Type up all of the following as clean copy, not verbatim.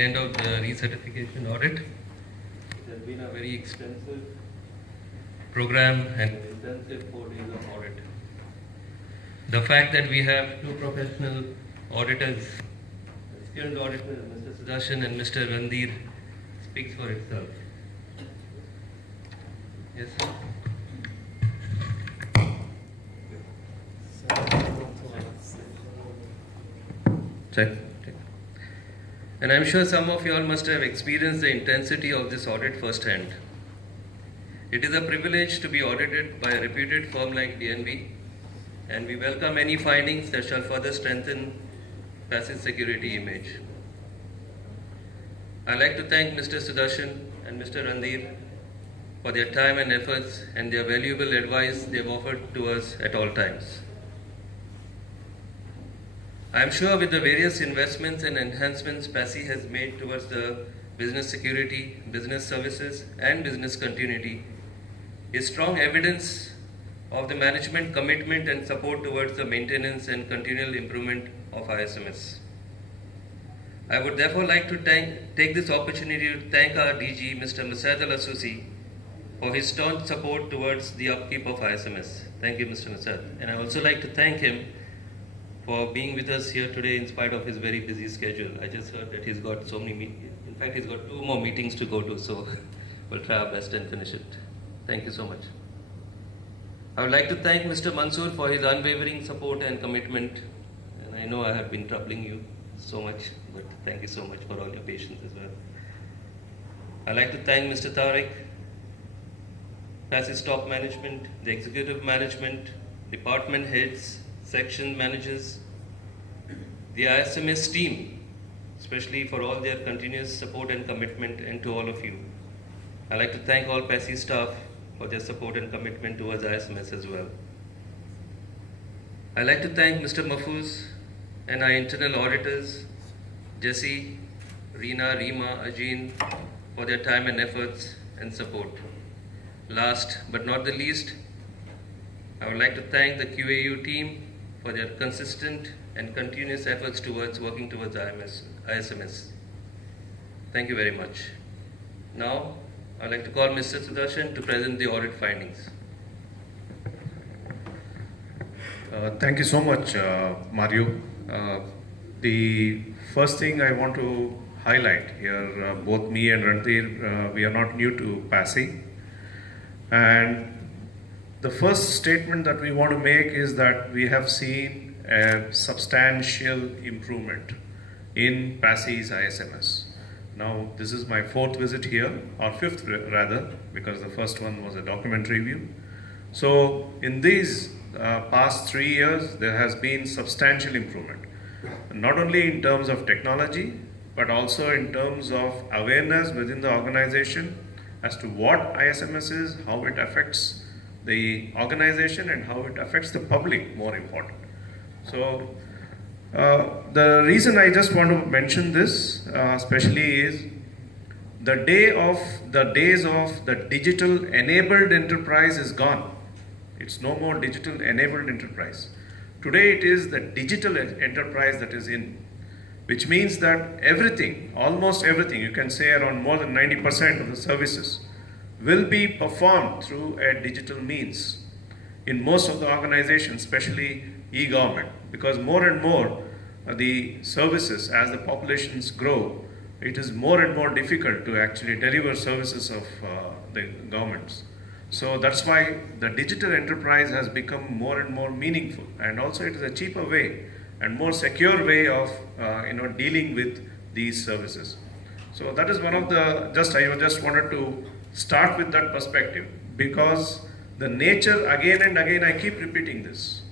End of the recertification audit. It has been a very extensive program and intensive 4 days of audit. The fact that we have two professional auditors, skilled auditors, Mr. Sudarshan and Mr. Randir, speaks for itself. Yes, sir. Check. And I'm sure some of you all must have experienced the intensity of this audit firsthand. It is a privilege to be audited by a reputed firm like DNV, and we welcome any findings that shall further strengthen Paci's security image. I'd like to thank Mr. Sudarshan and Mr. Randir for their time and efforts and their valuable advice they have offered to us at all times. I am sure with the various investments and enhancements Paci has made towards the business security, business services and business continuity is strong evidence of the management commitment and support towards the maintenance and continual improvement of ISMS. I would therefore like to take this opportunity to thank our DG, Mr. Masad Al-Asusi, for his staunch support towards the upkeep of ISMS. Thank you, Mr. Masad. And I also like to thank him for being with us here today in spite of his very busy schedule. I just heard that he's got so many meetings. In fact, he's got 2 more meetings to go to, so we'll try our best and finish it. Thank you so much. I would like to thank Mr. Mansoor for his unwavering support and commitment. And I know I have been troubling you so much, but thank you so much for all your patience as well. I'd like to thank Mr. Tariq, Paci's top management, the executive management, department heads, section managers, the ISMS team, especially for all their continuous support and commitment, and to all of you. I'd like to thank all Paci staff for their support and commitment towards ISMS as well. I'd like to thank Mr. Mahfouz and our internal auditors, Jesse, Reena, Rima, Ajeen, for their time and efforts and support. Last but not the least, I would like to thank the QAU team for their consistent and continuous efforts towards working towards ISMS. Thank you very much. Now, I'd like to call Mr. Sudarshan to present the audit findings. Thank you so much, Mario. The first thing I want to highlight here, both me and Randir, we are not new to Paci. And the first statement that we want to make is that we have seen a substantial improvement in Paci's ISMS. Now, this is my 4th visit here, or 5th rather, because the first one was a document review. So, in these past 3 years, there has been substantial improvement, not only in terms of technology, but also in terms of awareness within the organization as to what ISMS is, how it affects the organization and how it affects the public, more important. So the reason I just want to mention this especially is the days of the digital enabled enterprise is gone. It's no more digital enabled enterprise. Today it is the digital enterprise that is in, which means that everything, almost everything, you can say around more than 90% of the services will be performed through a digital means in most of the organizations, especially e-government, because more and more the services, as the populations grow, it is more and more difficult to actually deliver services of the governments. So that's why the digital enterprise has become more and more meaningful, and also it is a cheaper way and more secure way of dealing with these services. So that is one of the, I just wanted to start with that perspective, because the nature, again and again I keep repeating this,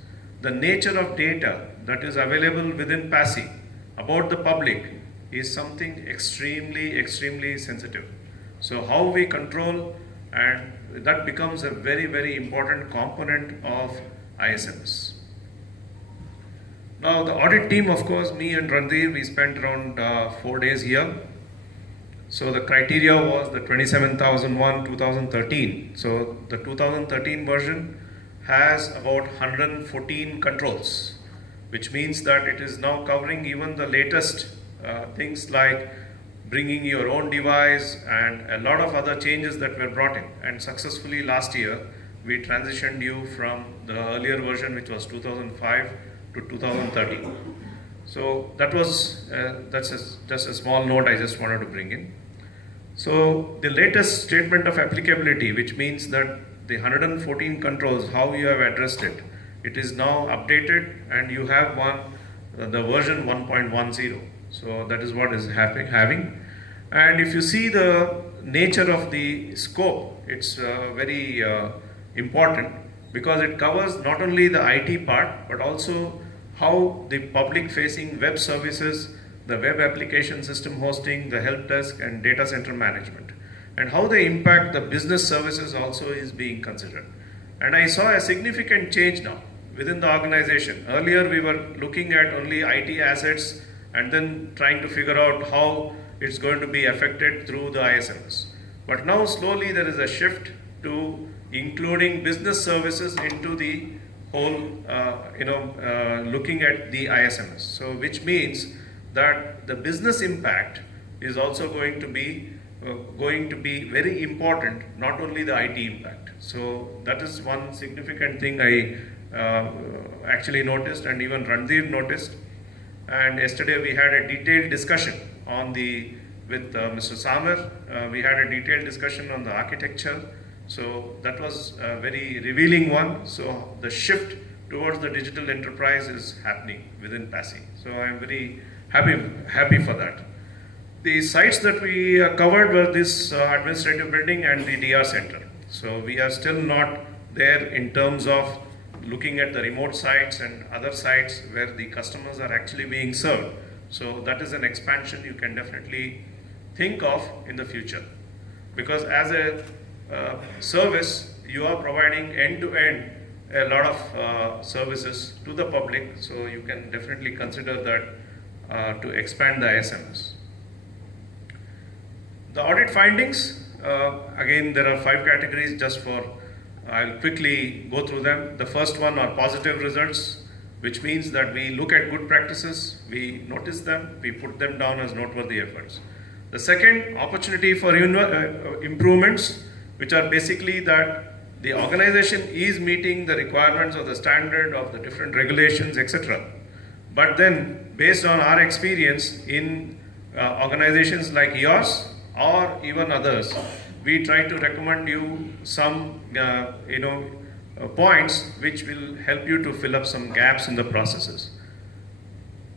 the nature of data that is available within Paci about the public is something extremely sensitive. So how we control, and that becomes a very important component of ISMS. Now the audit team, of course, me and Randir, we spent around 4 days here. So the criteria was the 27001 2013. So the 2013 version has about 114 controls, which means that it is now covering even the latest things like bringing your own device, and a lot of other changes that were brought in. And successfully last year, we transitioned you from the earlier version, which was 2005 to 2013. So that was, just a small note I just wanted to bring in. So the latest statement of applicability, which means that the 114 controls, how you have addressed it, it is now updated, and you have the version 1.10. So that is what is having. And if you see the nature of the scope, it's very important, because it covers not only the IT part, but also how the public facing web services, the web application system hosting, the help desk and data center management, and how they impact the business services also is being considered. And I saw a significant change now within the organization. Earlier we were looking at only IT assets and then trying to figure out how it's going to be affected through the ISMS. But now slowly there is a shift to including business services into the whole, looking at the ISMS. So which means that the business impact is also going to be very important, not only the IT impact. So that is one significant thing I actually noticed, and even Ranveer noticed. And yesterday we had a detailed discussion on with Mr. Samer. We had a detailed discussion on the architecture. So that was a very revealing one. So the shift towards the digital enterprise is happening within Paci. So I am very happy for that. The sites that we covered were this administrative building and the DR center. So we are still not there in terms of looking at the remote sites and other sites where the customers are actually being served. So that is an expansion you can definitely think of in the future. Because as a service, you are providing end-to-end a lot of services to the public. So you can definitely consider that to expand the SMS. The audit findings, again there are 5 categories. I'll quickly go through them. The first one are positive results, which means that we look at good practices, we notice them, we put them down as noteworthy efforts. The second, opportunity for improvements, which are basically that the organization is meeting the requirements of the standard of the different regulations, etc. But then, based on our experience in organizations like yours or even others, we try to recommend you some points which will help you to fill up some gaps in the processes.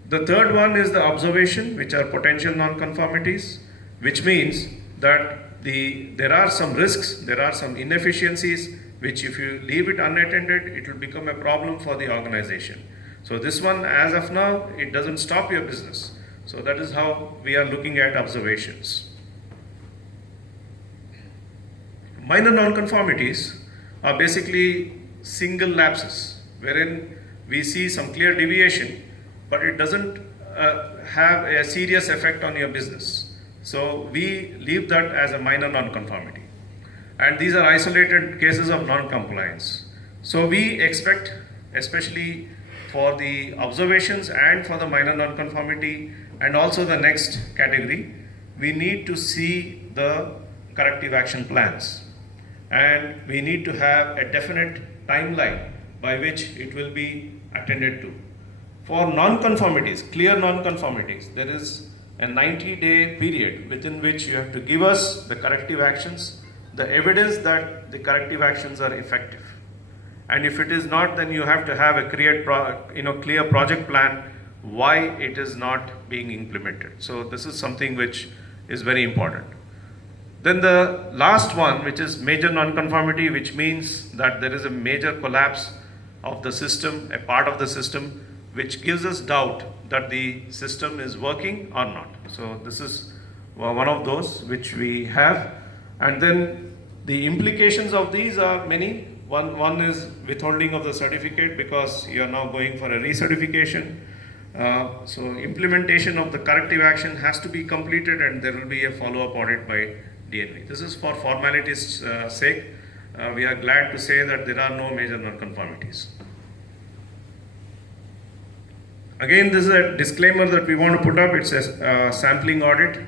The third one is the observation, which are potential non-conformities, which means that there are some risks, there are some inefficiencies, which if you leave it unattended, it will become a problem for the organization. So this one, as of now, it doesn't stop your business. So that is how we are looking at observations. Minor non-conformities are basically single lapses, wherein we see some clear deviation, but it doesn't have a serious effect on your business. So we leave that as a minor non-conformity. And these are isolated cases of non-compliance. So we expect, especially for the observations and for the minor non-conformity, and also the next category, we need to see the corrective action plans. And we need to have a definite timeline by which it will be attended to. For non-conformities, clear non-conformities, there is a 90-day period within which you have to give us the corrective actions, the evidence that the corrective actions are effective. And if it is not, then you have to have a clear project plan why it is not being implemented. So this is something which is very important. Then the last one, which is major non-conformity, which means that there is a major collapse of the system, a part of the system, which gives us doubt that the system is working or not. So this is one of those which we have. And then the implications of these are many. One is withholding of the certificate because you are now going for a recertification. So implementation of the corrective action has to be completed, and there will be a follow-up audit by DNV. This is for formality's sake. We are glad to say that there are no major non-conformities. Again, this is a disclaimer that we want to put up. It's a sampling audit.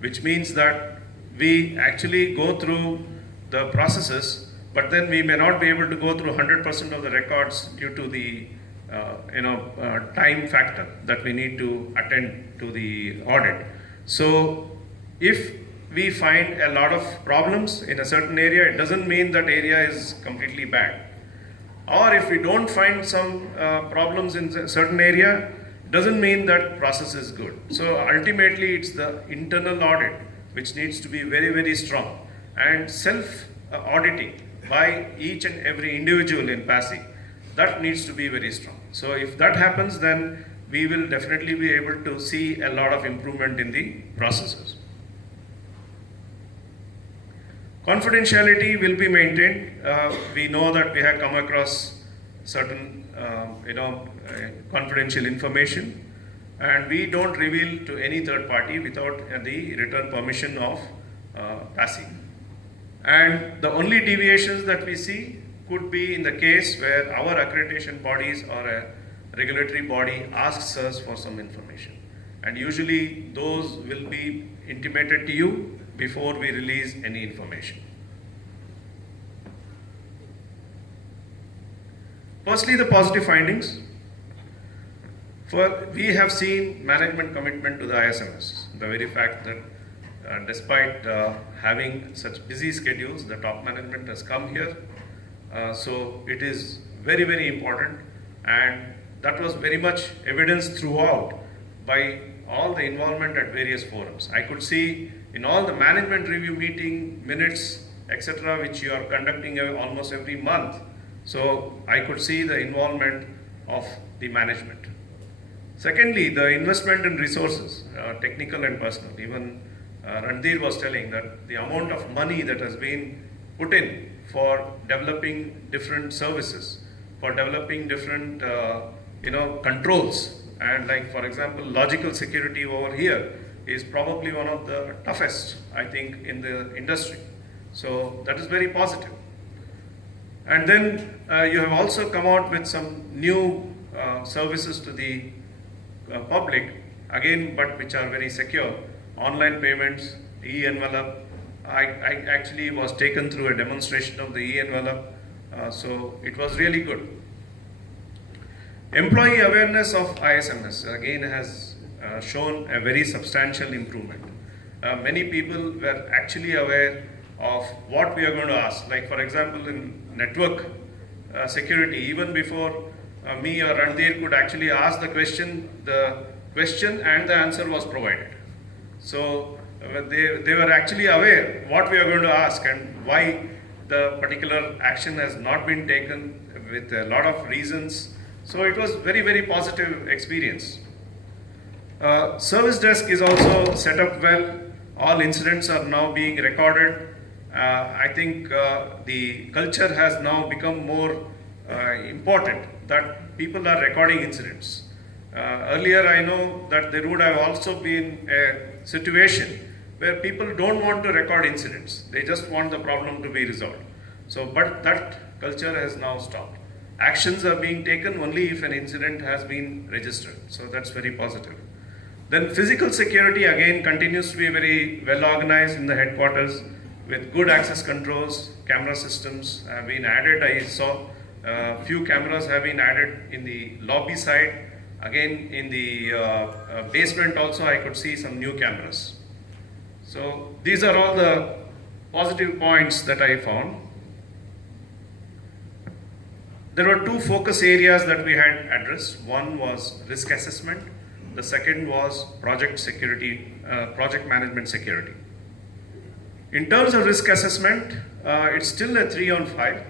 which means that we actually go through the processes, but then we may not be able to go through 100% of the records due to the time factor that we need to attend to the audit. So if we find a lot of problems in a certain area, it doesn't mean that area is completely bad. Or if we don't find some problems in a certain area, it doesn't mean that process is good. So ultimately it's the internal audit which needs to be very, very strong, and self-auditing by each and every individual in Paci, that needs to be very strong. So if that happens, then we will definitely be able to see a lot of improvement in the processes. Confidentiality will be maintained. We know that we have come across certain confidential information, and we don't reveal to any third party without the written permission of Paci. And the only deviations that we see could be in the case where our accreditation bodies or a regulatory body asks us for some information. And usually those will be intimated to you before we release any information. Firstly, the positive findings. We have seen management commitment to the ISMS. The very fact that despite having such busy schedules, the top management has come here. So it is very, very important, and that was very much evidenced throughout by all the involvement at various forums. I could see in all the management review meeting minutes, etc., which you are conducting almost every month. So I could see the involvement of the management. Secondly, the investment in resources, technical and personal. Even Randir was telling that the amount of money that has been put in for developing different services, for developing different controls, and like for example logical security over here is probably one of the toughest, I think, in the industry. So that is very positive. And then you have also come out with some new services to the public, again, but which are very secure. Online payments, e-envelope. I actually was taken through a demonstration of the e-envelope, so it was really good. Employee awareness of ISMS again has shown a very substantial improvement. Many people were actually aware of what we are going to ask. Like for example, in network security, even before me or Randir could actually ask the question and the answer was provided. So they were actually aware what we are going to ask and why the particular action has not been taken, with a lot of reasons. So it was very, very positive experience. Service desk is also set up well. All incidents are now being recorded. I think the culture has now become more important, that people are recording incidents. Earlier I know that there would have also been a situation where people don't want to record incidents. They just want the problem to be resolved. So, but that culture has now stopped. Actions are being taken only if an incident has been registered. So that's very positive. Then physical security again continues to be very well organized in the headquarters with good access controls. Camera systems have been added. I saw a few cameras have been added in the lobby side. Again, in the basement also I could see some new cameras. So these are all the positive points that I found. There were two focus areas that we had addressed. One was risk assessment. The second was project security, project management security. In terms of risk assessment, it's still a 3 on 5,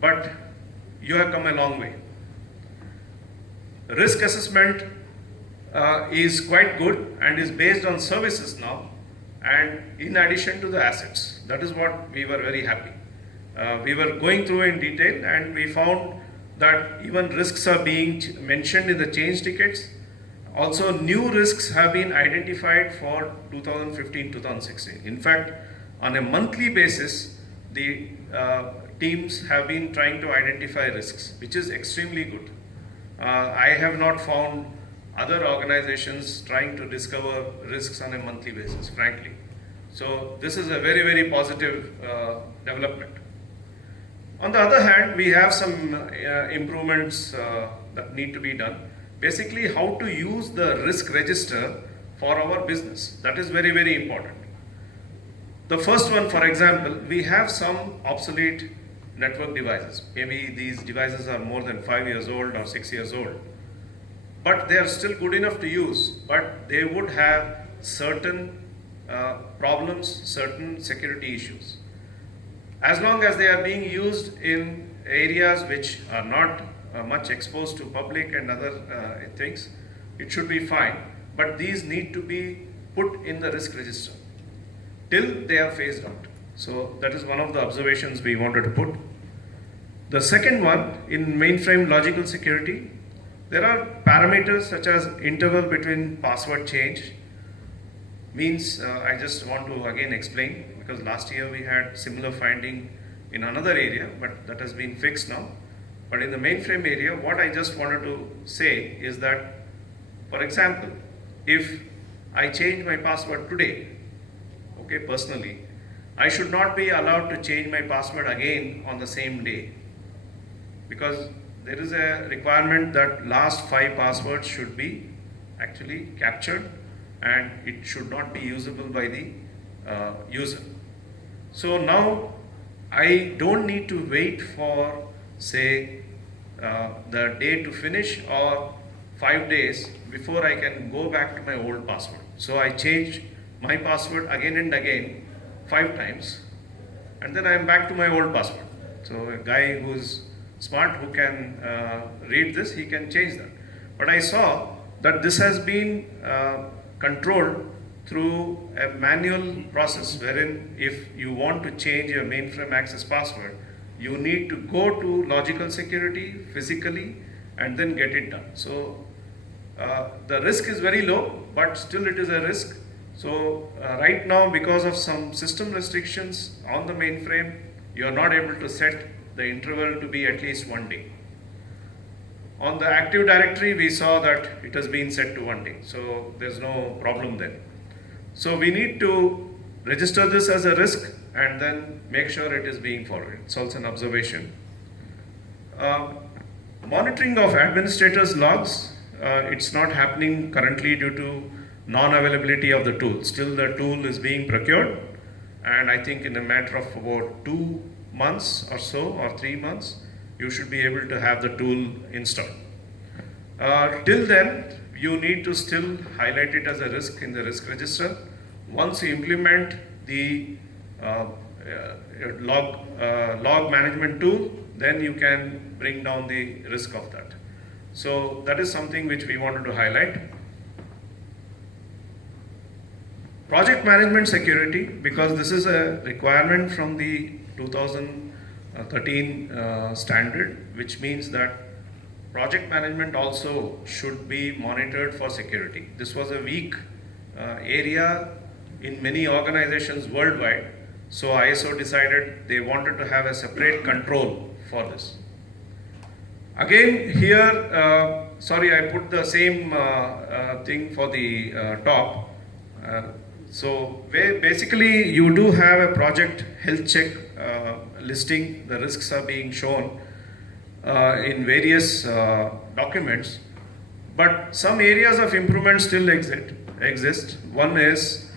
but you have come a long way. Risk assessment is quite good and is based on services now, and in addition to the assets. That is what we were very happy. We were going through in detail and we found that even risks are being mentioned in the change tickets. Also, new risks have been identified for 2015-2016. In fact, on a monthly basis, the teams have been trying to identify risks, which is extremely good. I have not found other organizations trying to discover risks on a monthly basis, frankly. So this is a very, very positive development. On the other hand, we have some improvements that need to be done. Basically, how to use the risk register for our business. That is very, very important. The first one, for example, we have some obsolete network devices. Maybe these devices are more than 5 years old or 6 years old. But they are still good enough to use, but they would have certain problems, certain security issues. As long as they are being used in areas which are not much exposed to public and other things, it should be fine. But these need to be put in the risk register till they are phased out. So that is one of the observations we wanted to put. The second one, in mainframe logical security, there are parameters such as interval between password change. Means I just want to again explain, because last year we had similar finding in another area, but that has been fixed now. But in the mainframe area, what I just wanted to say is that, for example, if I change my password today, okay, personally, I should not be allowed to change my password again on the same day, because there is a requirement that last 5 passwords should be actually captured and it should not be usable by the user. So now I don't need to wait for, say, the day to finish or 5 days before I can go back to my old password. So I change my password again and again 5 times, and then I am back to my old password. So a guy who's smart, who can read this, he can change that. But I saw that this has been controlled through a manual process, wherein if you want to change your mainframe access password, you need to go to logical security physically and then get it done. So the risk is very low, but still it is a risk. So right now, because of some system restrictions on the mainframe, you are not able to set the interval to be at least 1 day. On the Active Directory, we saw that it has been set to 1 day, so there's no problem there. So we need to register this as a risk and then make sure it is being followed. It's also an observation. Monitoring of administrators' logs, it's not happening currently due to non-availability of the tool. Still the tool is being procured, and I think in a matter of about 2 months or so, or 3 months, you should be able to have the tool installed. Till then, you need to still highlight it as a risk in the risk register. Once you implement the log management tool, then you can bring down the risk of that. So that is something which we wanted to highlight. Project management security, because this is a requirement from the 2013 standard, which means that project management also should be monitored for security. This was a weak area in many organizations worldwide, so ISO decided they wanted to have a separate control for this. Again here, sorry, I put the same thing for the top. So basically you do have a project health check listing. The risks are being shown in various documents, but some areas of improvement still exist. One is,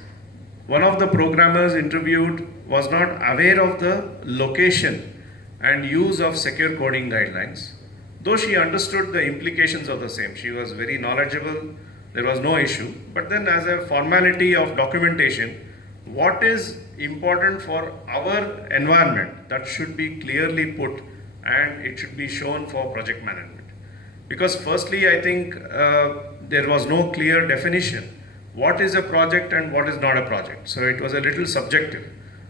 one of the programmers interviewed was not aware of the location and use of secure coding guidelines, though she understood the implications of the same. She was very knowledgeable, there was no issue. But then as a formality of documentation, what is important for our environment, that should be clearly put, and it should be shown for project management. Because firstly, I think there was no clear definition. What is a project and what is not a project? So it was a little subjective.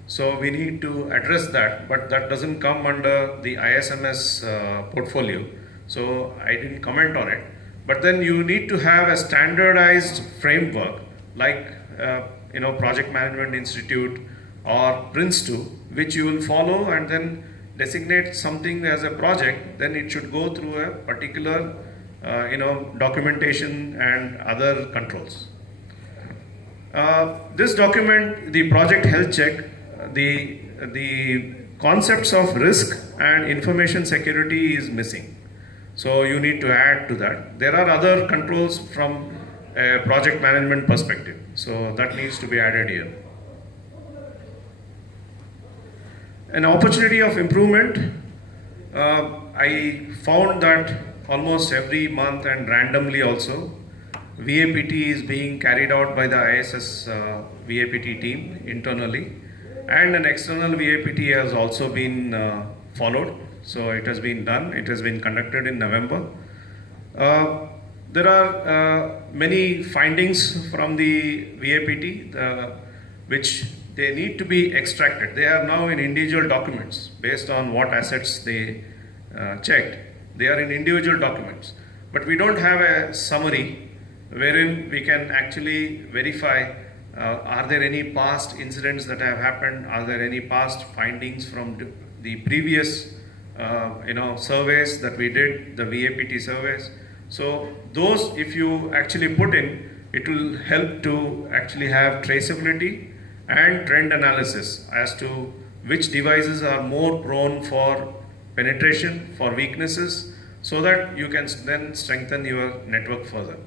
So we need to address that, but that doesn't come under the ISMS portfolio. So I didn't comment on it. But then you need to have a standardized framework like Project Management Institute or Prince2, which you will follow and then designate something as a project. Then it should go through a particular documentation and other controls. This document, the project health check, the concepts of risk and information security is missing. So you need to add to that. There are other controls from a project management perspective. So that needs to be added here. An opportunity of improvement. I found that almost every month and randomly also, VAPT is being carried out by the ISS VAPT team internally, and an external VAPT has also been followed. So it has been done, it has been conducted in November. There are many findings from the VAPT which they need to be extracted. They are now in individual documents based on what assets they checked. They are in individual documents. But we don't have a summary wherein we can actually verify are there any past incidents that have happened, are there any past findings from the previous surveys that we did, the VAPT surveys. So those, if you actually put in, it will help to actually have traceability and trend analysis as to which devices are more prone for penetration, for weaknesses, so that you can then strengthen your network further.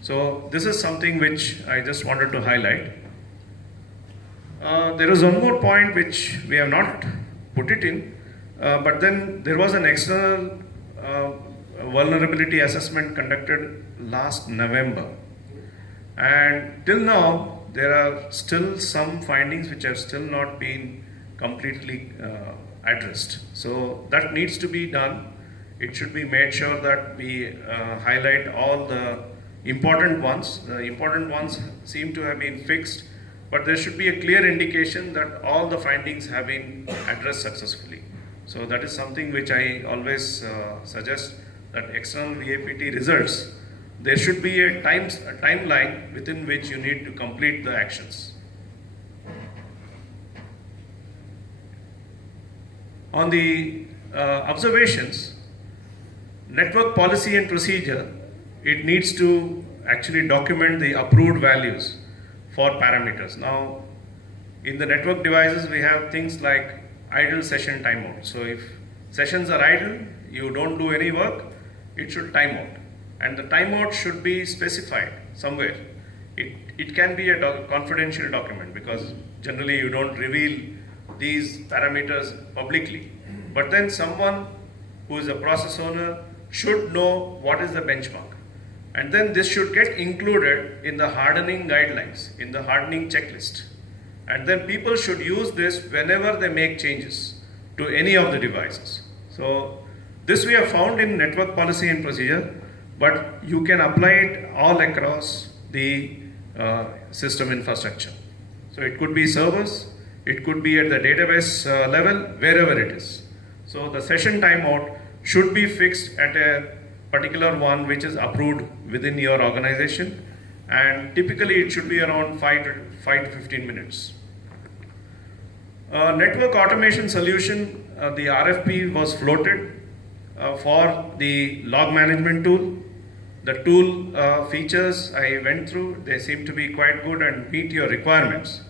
So this is something which I just wanted to highlight. There is one more point which we have not put it in, but then there was an external vulnerability assessment conducted last November, and till now there are still some findings which have still not been completely addressed. So that needs to be done. It should be made sure that we highlight all the important ones. The important ones seem to have been fixed, but there should be a clear indication that all the findings have been addressed successfully. So that is something which I always suggest, that external VAPT results, there should be a timeline within which you need to complete the actions. On the observations, network policy and procedure, it needs to actually document the approved values for parameters. Now, in the network devices, we have things like idle session timeout. So if sessions are idle, you don't do any work, it should time out. And the timeout should be specified somewhere. It can be a confidential document, because generally you don't reveal these parameters publicly. But then someone who is a process owner should know what is the benchmark. And then this should get included in the hardening guidelines, in the hardening checklist. And then people should use this whenever they make changes to any of the devices. So this we have found in network policy and procedure, but you can apply it all across the system infrastructure. So it could be servers, it could be at the database level, wherever it is. So the session timeout should be fixed at a particular one which is approved within your organization, and typically it should be around 5 to 15 minutes. Network automation solution, the RFP was floated for the log management tool. The tool features I went through, they seem to be quite good and meet your requirements.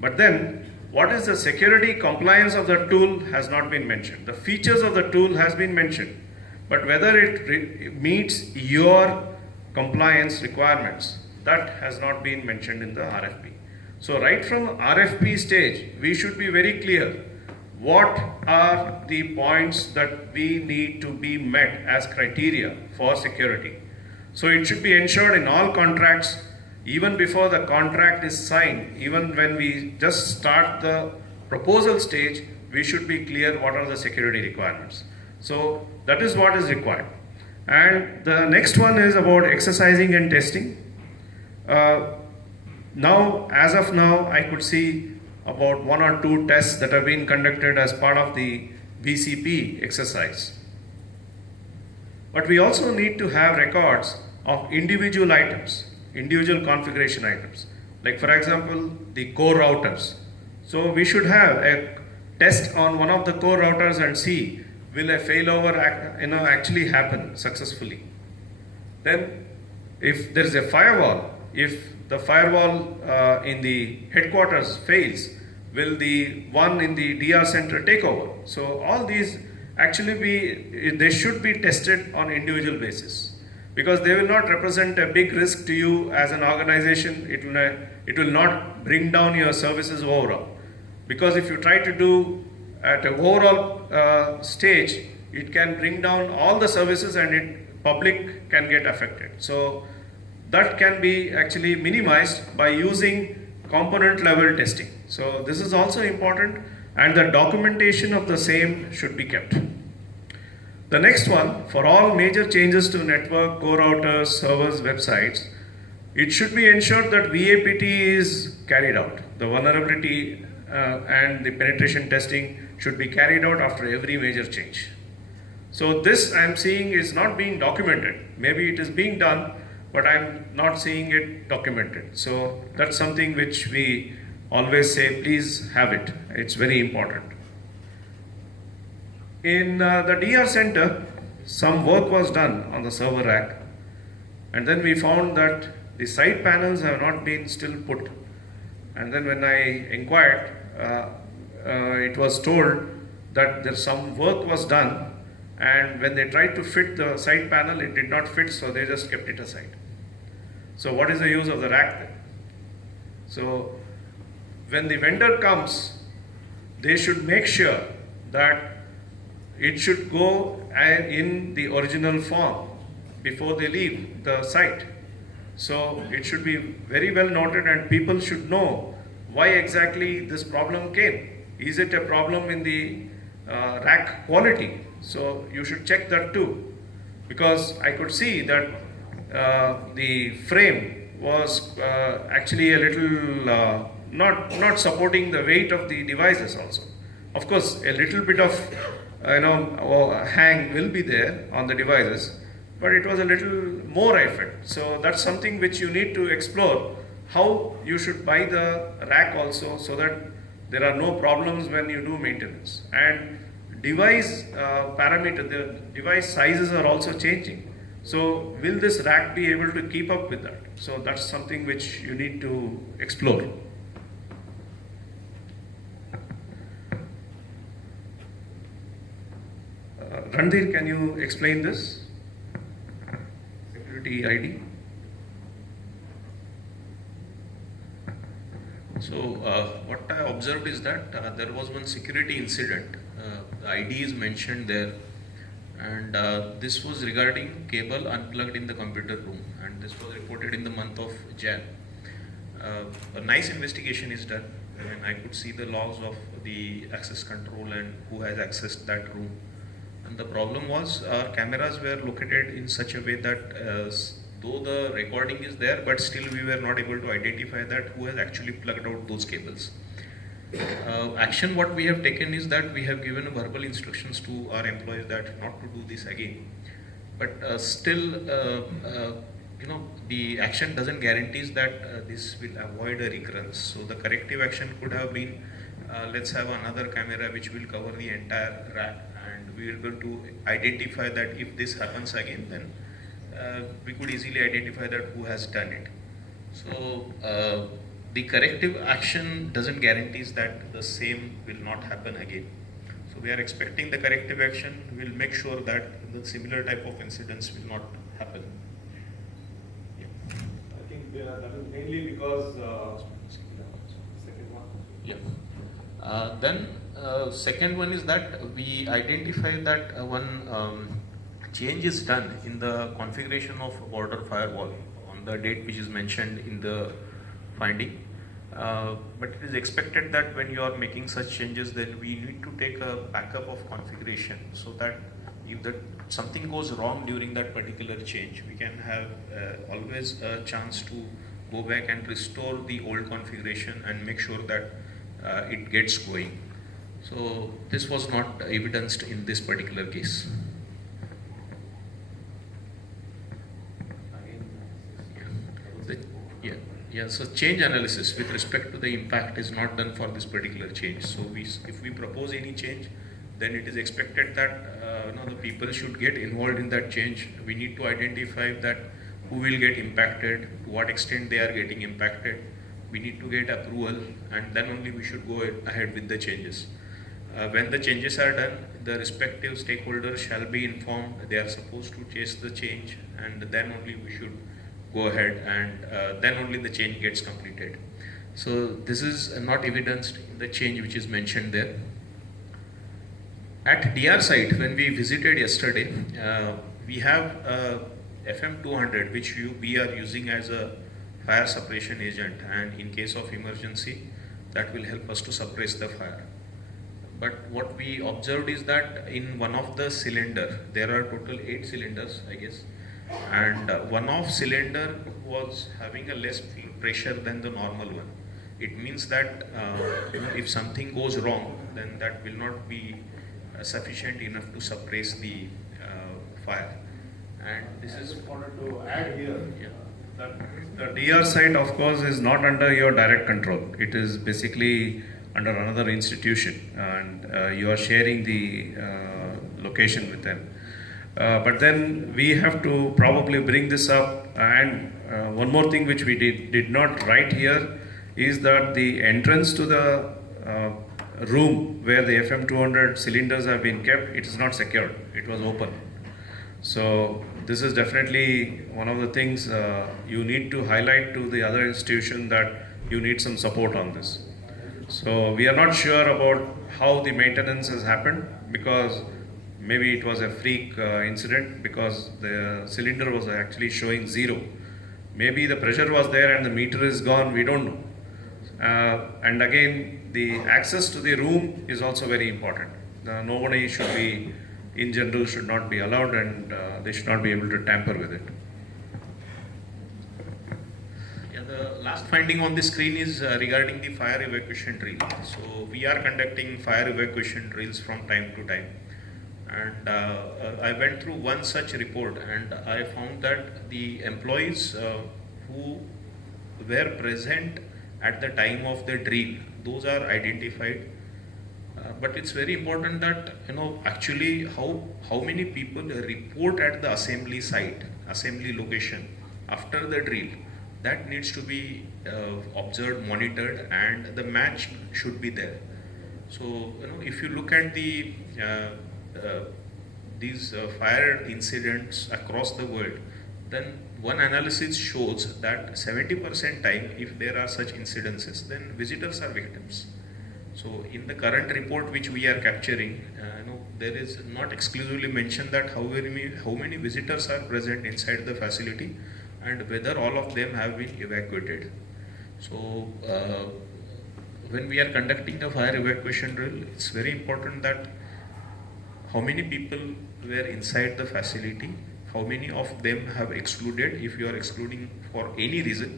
But then, what is the security compliance of the tool has not been mentioned. The features of the tool has been mentioned, but whether it meets your compliance requirements, that has not been mentioned in the RFP. So right from RFP stage, we should be very clear what are the points that we need to be met as criteria for security. So it should be ensured in all contracts, even before the contract is signed, even when we just start the proposal stage, we should be clear what are the security requirements. So that is what is required. And the next one is about exercising and testing. Now, as of now, I could see about 1 or 2 tests that have been conducted as part of the BCP exercise. But we also need to have records of individual items, individual configuration items. Like for example, the core routers. So we should have a test on one of the core routers and see will a failover actually happen successfully. then if there is a firewall, if the firewall in the headquarters fails, will the one in the DR center take over? So all these actually they should be tested on individual basis, because they will not represent a big risk to you as an organization. It will not bring down your services overall, because if you try to do at an overall stage, it can bring down all the services and public can get affected. So that can be actually minimized by using component level testing. So this is also important, and the documentation of the same should be kept. The next one, for all major changes to network, core routers, servers, websites, it should be ensured that VAPT is carried out. The vulnerability and the penetration testing should be carried out after every major change. So this I am seeing is not being documented. Maybe it is being done, but I am not seeing it documented. So that's something which we always say, please have it. It's very important. In the DR center, some work was done on the server rack, and then we found that the side panels have not been still put. And then when I inquired, it was told that there some work was done, and when they tried to fit the side panel, it did not fit, so they just kept it aside. So what is the use of the rack then? So when the vendor comes, they should make sure that it should go in the original form before they leave the site. So it should be very well noted, and people should know why exactly this problem came. Is it a problem in the rack quality? So you should check that too, because I could see that the frame was actually a little not supporting the weight of the devices also. Of course, a little bit of hang will be there on the devices, but it was a little more effort. So that's something which you need to explore, how you should buy the rack also, so that there are no problems when you do maintenance. And device parameter, the device sizes are also changing. So will this rack be able to keep up with that? So that's something which you need to explore. Randhir, can you explain this? Security ID. So what I observed is that there was one security incident. The ID is mentioned there, and this was regarding cable unplugged in the computer room, and this was reported in the month of Jan. A nice investigation is done, and I could see the logs of the access control and who has accessed that room. And the problem was our cameras were located in such a way that though the recording is there, but still we were not able to identify that who has actually plugged out those cables. Action what we have taken is that we have given verbal instructions to our employees that not to do this again. But still, the action doesn't guarantees that this will avoid a recurrence. So the corrective action could have been, let's have another camera which will cover the entire rack, and we are going to identify that if this happens again, then we could easily identify that who has done it. So the corrective action doesn't guarantees that the same will not happen again. So we are expecting the corrective action. We will make sure that the similar type of incidents will not happen. Yeah. I think that is mainly because second one. Yeah. Then second one is that we identify that one change is done in the configuration of border firewall on the date which is mentioned in the finding. But it is expected that when you are making such changes, then we need to take a backup of configuration, so that if something goes wrong during that particular change, we can have always a chance to go back and restore the old configuration and make sure that it gets going. So this was not evidenced in this particular case. Yeah, so change analysis with respect to the impact is not done for this particular change. So if we propose any change, then it is expected that the people should get involved in that change. We need to identify that who will get impacted, to what extent they are getting impacted. We need to get approval, and then only we should go ahead with the changes. When the changes are done, the respective stakeholders shall be informed. They are supposed to chase the change, and then only we should go ahead, and then only the change gets completed. So this is not evidenced in the change which is mentioned there. At DR site, when we visited yesterday, we have FM200 which we are using as a fire suppression agent, and in case of emergency that will help us to suppress the fire. But what we observed is that in one of the cylinder, there are total 8 cylinders I guess, and one of cylinder was having a less pressure than the normal one. It means that if something goes wrong, then that will not be sufficient enough to suppress the fire. And this is wanted to add here. Yeah. The DR site, of course, is not under your direct control. It is basically under another institution, and you are sharing the location with them. But then we have to probably bring this up. And one more thing which we did not write here is that the entrance to the room where the FM200 cylinders have been kept, it is not secured. It was open. So this is definitely one of the things you need to highlight to the other institution, that you need some support on this. So we are not sure about how the maintenance has happened, because maybe it was a freak incident, because the cylinder was actually showing 0. Maybe the pressure was there and the meter is gone, we don't know. And again, the access to the room is also very important. Nobody should be, in general, should not be allowed, and they should not be able to tamper with it. Yeah, the last finding on the screen is regarding the fire evacuation drill. So we are conducting fire evacuation drills from time to time, and I went through one such report, and I found that the employees who were present at the time of the drill, those are identified. But it's very important that actually how many people report at the assembly site, assembly location after the drill. That needs to be observed, monitored, and the match should be there. So if you look at the these fire incidents across the world, then one analysis shows that 70% time, if there are such incidences, then visitors are victims. So in the current report which we are capturing, there is not exclusively mentioned that how many visitors are present inside the facility and whether all of them have been evacuated. So when we are conducting a fire evacuation drill, it's very important that how many people were inside the facility, how many of them have excluded, if you are excluding for any reason.